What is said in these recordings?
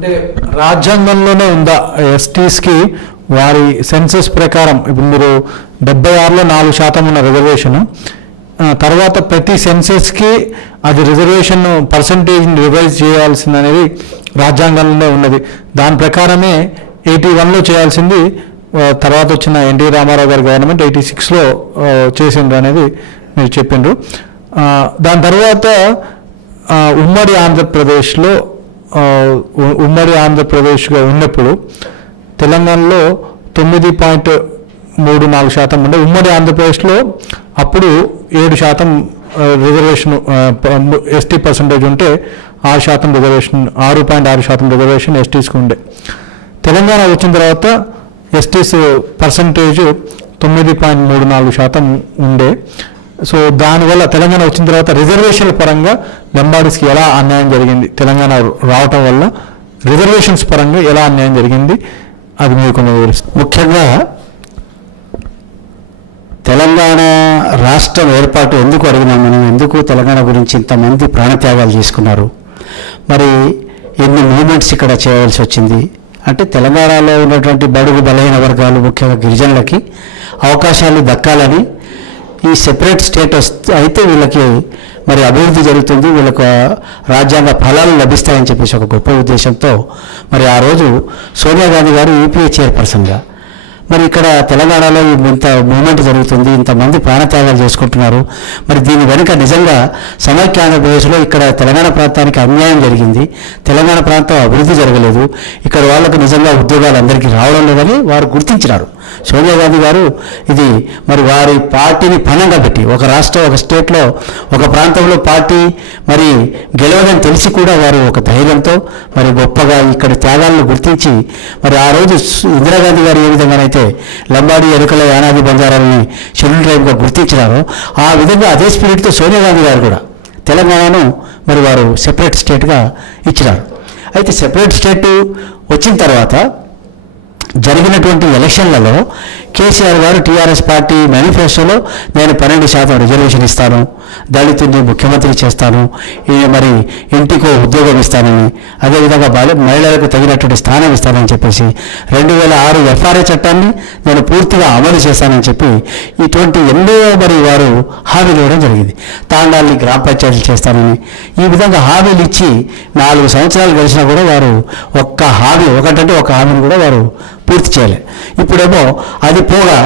అంటే రాజ్యాంగంలోనే ఉందా ఎస్టీస్కి వారి సెన్సస్ ప్రకారం? ఇప్పుడు మీరు 76లో 4% ఉన్న రిజర్వేషను, తర్వాత ప్రతి సెన్సెస్కి అది రిజర్వేషన్ పర్సంటేజ్ని రివైజ్ చేయాల్సింది అనేది రాజ్యాంగంలోనే ఉన్నది. దాని ప్రకారమే 81లో చేయాల్సింది తర్వాత వచ్చిన ఎన్టీ రామారావు గారి గవర్నమెంట్ 86లో చేసిండ్రు అనేది మీరు చెప్పిండ్రు. దాని తర్వాత ఉమ్మడి ఆంధ్రప్రదేశ్గా ఉన్నప్పుడు తెలంగాణలో 9.34% ఉండే. ఉమ్మడి ఆంధ్రప్రదేశ్లో అప్పుడు 7% రిజర్వేషన్ ఎస్టీ పర్సంటేజ్ ఉంటే 6% రిజర్వేషన్, 6.6% రిజర్వేషన్ ఎస్టీస్కి ఉండే. తెలంగాణ వచ్చిన తర్వాత ఎస్టీస్ పర్సంటేజ్ 9.34% ఉండే. సో దానివల్ల తెలంగాణ వచ్చిన తర్వాత రిజర్వేషన్ల పరంగా లంబాడీస్కి ఎలా అన్యాయం జరిగింది, తెలంగాణ రావటం వల్ల రిజర్వేషన్స్ పరంగా ఎలా అన్యాయం జరిగింది, అది మీరు కొన్ని వివరిస్తారు. ముఖ్యంగా తెలంగాణ రాష్ట్రం ఏర్పాటు ఎందుకు అడిగినాం మనం, ఎందుకు తెలంగాణ గురించి ఇంతమంది ప్రాణత్యాగాలు చేసుకున్నారు, మరి ఎన్ని మూమెంట్స్ ఇక్కడ చేయవలసి వచ్చింది అంటే తెలంగాణలో ఉన్నటువంటి బడుగు బలహీన వర్గాలు ముఖ్యంగా గిరిజనులకి అవకాశాలు దక్కాలని, ఈ సెపరేట్ స్టేటస్ అయితే వీళ్ళకి మరి అభివృద్ధి జరుగుతుంది, వీళ్ళకు రాజ్యాంగ ఫలాలు లభిస్తాయని చెప్పేసి ఒక గొప్ప ఉద్దేశంతో మరి ఆ రోజు సోనియా గాంధీ గారు యూపీఏ చైర్పర్సన్గా మరి ఇక్కడ తెలంగాణలో ఇంత మూమెంట్ జరుగుతుంది, ఇంతమంది ప్రాణత్యాగాలు చేసుకుంటున్నారు. మరి దీని వెనుక నిజంగా సమైక్య ఆంధ్రప్రదేశ్లో ఇక్కడ తెలంగాణ ప్రాంతానికి అన్యాయం జరిగింది, తెలంగాణ ప్రాంతం అభివృద్ధి జరగలేదు, ఇక్కడ వాళ్ళకు నిజంగా ఉద్యోగాలు అందరికీ రావడం లేదని వారు గుర్తించినారు. సోనియా గాంధీ గారు ఇది మరి వారి పార్టీని పణంగా పెట్టి ఒక రాష్ట్రం ఒక స్టేట్లో ఒక ప్రాంతంలో పార్టీ మరి గెలవదని తెలిసి కూడా వారు ఒక ధైర్యంతో మరి గొప్పగా ఇక్కడ త్యాగాలను గుర్తించి మరి ఆ రోజు ఇందిరాగాంధీ గారు ఏ విధంగానైతే లంబాడి ఎరుకల యానాది బంజారాలని షెడ్యూల్ ట్రైబ్గా గుర్తించినారో ఆ విధంగా అదే స్పిరిట్తో సోనియా గాంధీ గారు కూడా తెలంగాణను మరి వారు సెపరేట్ స్టేట్గా ఇచ్చినారు. అయితే సెపరేట్ స్టేట్ వచ్చిన తర్వాత జరిగినటువంటి ఎలక్షన్లలో కేసీఆర్ గారు టీఆర్ఎస్ పార్టీ మేనిఫెస్టోలో నేను 12% రిజర్వేషన్ ఇస్తాను, దళితుడిని ముఖ్యమంత్రి చేస్తాను, మరి ఇంటికో ఉద్యోగం ఇస్తానని, అదేవిధంగా మహిళలకు తగినటువంటి స్థానం ఇస్తానని చెప్పేసి 2006 ఎఫ్ఆర్ఏ చట్టాన్ని నేను పూర్తిగా అమలు చేస్తానని చెప్పి ఇటువంటి ఎన్నో మరి వారు హామీలు ఇవ్వడం జరిగింది. తాండాల్ని గ్రామ పంచాయతీలు చేస్తానని ఈ విధంగా హామీలు ఇచ్చి 4 సంవత్సరాలు గడిచినా కూడా వారు ఒక హామీని కూడా వారు పూర్తి చేయలే. ఇప్పుడేమో అది పోగా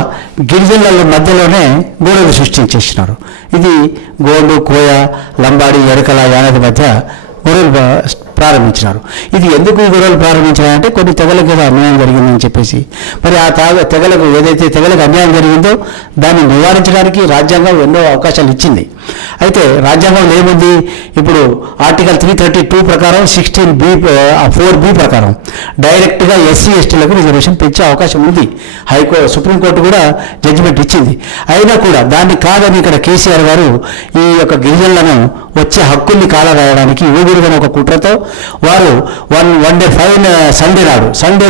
గిరిజనుల మధ్యలోనే గోడలు సృష్టించేసినారు. ఇది గోండు, కోయ, లంబాడి, ఎరకల, యానది మధ్య గొడవలు ప్రారంభించినారు. ఇది ఎందుకు ఈ గొడవలు ప్రారంభించారంటే కొన్ని తెగలకు ఏదో అన్యాయం జరిగిందని చెప్పేసి మరి ఆ తెగలకు ఏదైతే తెగలకు అన్యాయం జరిగిందో దాన్ని నివారించడానికి రాజ్యాంగం ఎన్నో అవకాశాలు ఇచ్చింది. అయితే రాజ్యాంగంలో ఏముంది, ఇప్పుడు ఆర్టికల్ 332 ప్రకారం 4B ప్రకారం డైరెక్ట్గా ఎస్సీ ఎస్టీలకు రిజర్వేషన్ పెంచే అవకాశం ఉంది. సుప్రీంకోర్టు కూడా జడ్జిమెంట్ ఇచ్చింది. అయినా కూడా దాన్ని కాదని ఇక్కడ కేసీఆర్ గారు ఈ యొక్క గిరిజనులను వచ్చే హక్కుల్ని కాలరాయడానికి ఊగురుగని ఒక కుట్రతో వారు వన్ డే ఫైన్ సండే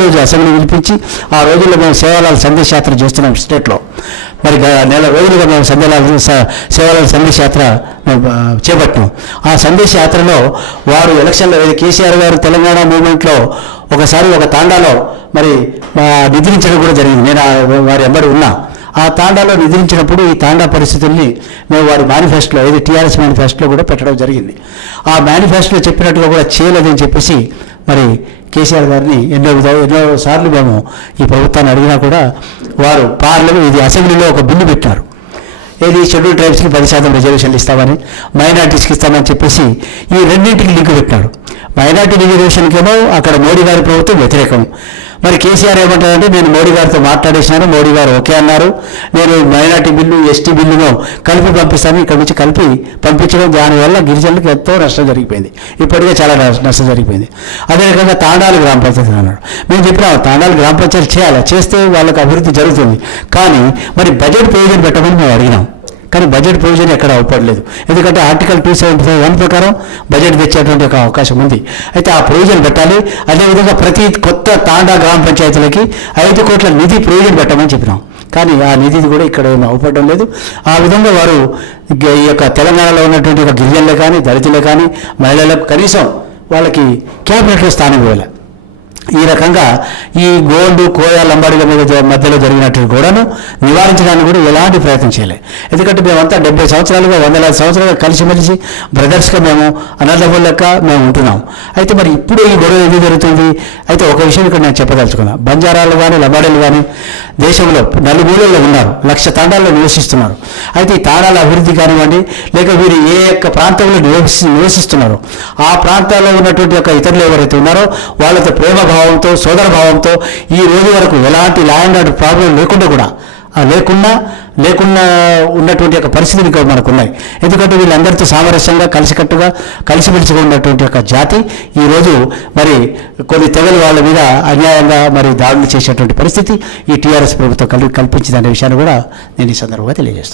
రోజు అసెంబ్లీ పిలిపించి ఆ రోజుల్లో మేము సేవాలాల్ సందేశ్ యాత్ర చేస్తున్నాం స్టేట్లో. మరి నెల రోజులుగా మేము సేవాలాల్ సందేశ్ యాత్ర చేపట్టాం. ఆ సందేశ యాత్రలో వారు ఎలక్షన్లో కేసీఆర్ గారు తెలంగాణ మూవ్మెంట్లో ఒకసారి ఒక తాండాలో మరి నిద్రించడం కూడా జరిగింది. నేను వారి ఎంబడి ఉన్నా. ఆ తాండాలో నిద్రించినప్పుడు ఈ తాండా పరిస్థితుల్ని మేము వారి మేనిఫెస్టోలో ఏది టీఆర్ఎస్ మేనిఫెస్టోలో కూడా పెట్టడం జరిగింది. ఆ మేనిఫెస్టోలో చెప్పినట్టుగా కూడా చేయలేదని చెప్పేసి మరి కేసీఆర్ గారిని ఎన్నో సార్లు మేము ఈ ప్రభుత్వాన్ని అడిగినా కూడా వారు ఇది అసెంబ్లీలో ఒక బిల్లు పెట్టారు. ఏది షెడ్యూల్ ట్రైబ్స్కి 10% రిజర్వేషన్లు ఇస్తామని, మైనార్టీస్కి ఇస్తామని చెప్పేసి ఈ రెండింటికి లింక్ పెట్టారు. మైనార్టీ రిజర్వేషన్కేమో అక్కడ మోడీ గారి ప్రభుత్వం వ్యతిరేకం. మరి కేసీఆర్ ఏమంటారంటే నేను మోడీ గారితో మాట్లాడేసినాను, మోడీ గారు ఓకే అన్నారు, నేను మైనార్టీ బిల్లు ఎస్టీ బిల్లును కలిపి పంపిస్తాను, ఇక్కడ నుంచి కలిపి పంపించడం దానివల్ల గిరిజనులకు ఎంతో నష్టం జరిగిపోయింది. ఇప్పటికే చాలా నష్టం జరిగిపోయింది. అదేవిధంగా తాండాలు గ్రామ పంచాయతీ అన్నాడు. మేము చెప్పినాము తాండాలు గ్రామ పంచాయతీ చేయాలి, చేస్తే వాళ్ళకి అభివృద్ధి జరుగుతుంది. కానీ మరి బడ్జెట్ ప్రయోజనం పెట్టమని మేము అడిగినాం. కానీ బడ్జెట్ ప్రొవిజన్ ఎక్కడ అవపడలేదు. ఎందుకంటే ఆర్టికల్ 275(1) ప్రకారం బడ్జెట్ తెచ్చేటువంటి ఒక అవకాశం ఉంది. అయితే ఆ ప్రొవిజన్ పెట్టాలి. అదేవిధంగా ప్రతి కొత్త తాండా గ్రామ పంచాయతీలకి 5 కోట్ల నిధి ప్రొవిజన్ పెట్టమని చెప్పినాం. కానీ ఆ నిధి కూడా ఇక్కడ ఏమీ అవపడడం లేదు. ఆ విధంగా వారు ఈ యొక్క తెలంగాణలో ఉన్నటువంటి ఒక గిరిజనులే కానీ, దళితులే కానీ, మహిళలకు కనీసం వాళ్ళకి క్యాబినెట్లో స్థానం ఇవ్వాలి. ఈ రకంగా ఈ గోండు కోయ లంబాడీల మధ్యలో జరిగినటువంటి గోడను నివారించడానికి కూడా ఎలాంటి ప్రయత్నం చేయలేదు. ఎందుకంటే మేమంతా 70 సంవత్సరాలుగా 100 సంవత్సరాలుగా కలిసిమెలిసి బ్రదర్స్గా మేము అన్నదమ్ముల లెక్క మేము ఉంటున్నాం. అయితే మరి ఇప్పుడు ఈ గొడవ ఎందుకు జరుగుతుంది? అయితే ఒక విషయం ఇక్కడ నేను చెప్పదలుచుకున్నాను. బంజారాలు కానీ లంబాడీలు కానీ దేశంలో నలుమూలల్లో ఉన్నారు, 1,00,000 తాండాల్లో నివసిస్తున్నారు. అయితే ఈ తాండాల అభివృద్ధి కానివ్వండి, లేక వీరు ఏ యొక్క ప్రాంతంలో నివసిస్తున్నారు, ఆ ప్రాంతాల్లో ఉన్నటువంటి యొక్క ఇతరులు ఎవరైతే ఉన్నారో వాళ్ళతో ప్రేమ భావంతో, సోదర భావంతో ఈ రోజు వరకు ఎలాంటి ల్యాండ్ ఆర్డర్ ప్రాబ్లం లేకుండా ఉన్నటువంటి యొక్క పరిస్థితులు ఇక్కడ మనకు ఉన్నాయి. ఎందుకంటే వీళ్ళందరితో సామరస్యంగా కలిసికట్టుగా కలిసిమెలిసిగా ఉన్నటువంటి యొక్క జాతి ఈరోజు మరి కొన్ని తెగలు వాళ్ళ మీద అన్యాయంగా మరి దాడులు చేసేటువంటి పరిస్థితి ఈ టీఆర్ఎస్ ప్రభుత్వం కల్పించిందనే విషయాన్ని కూడా నేను ఈ సందర్భంగా తెలియజేస్తాను.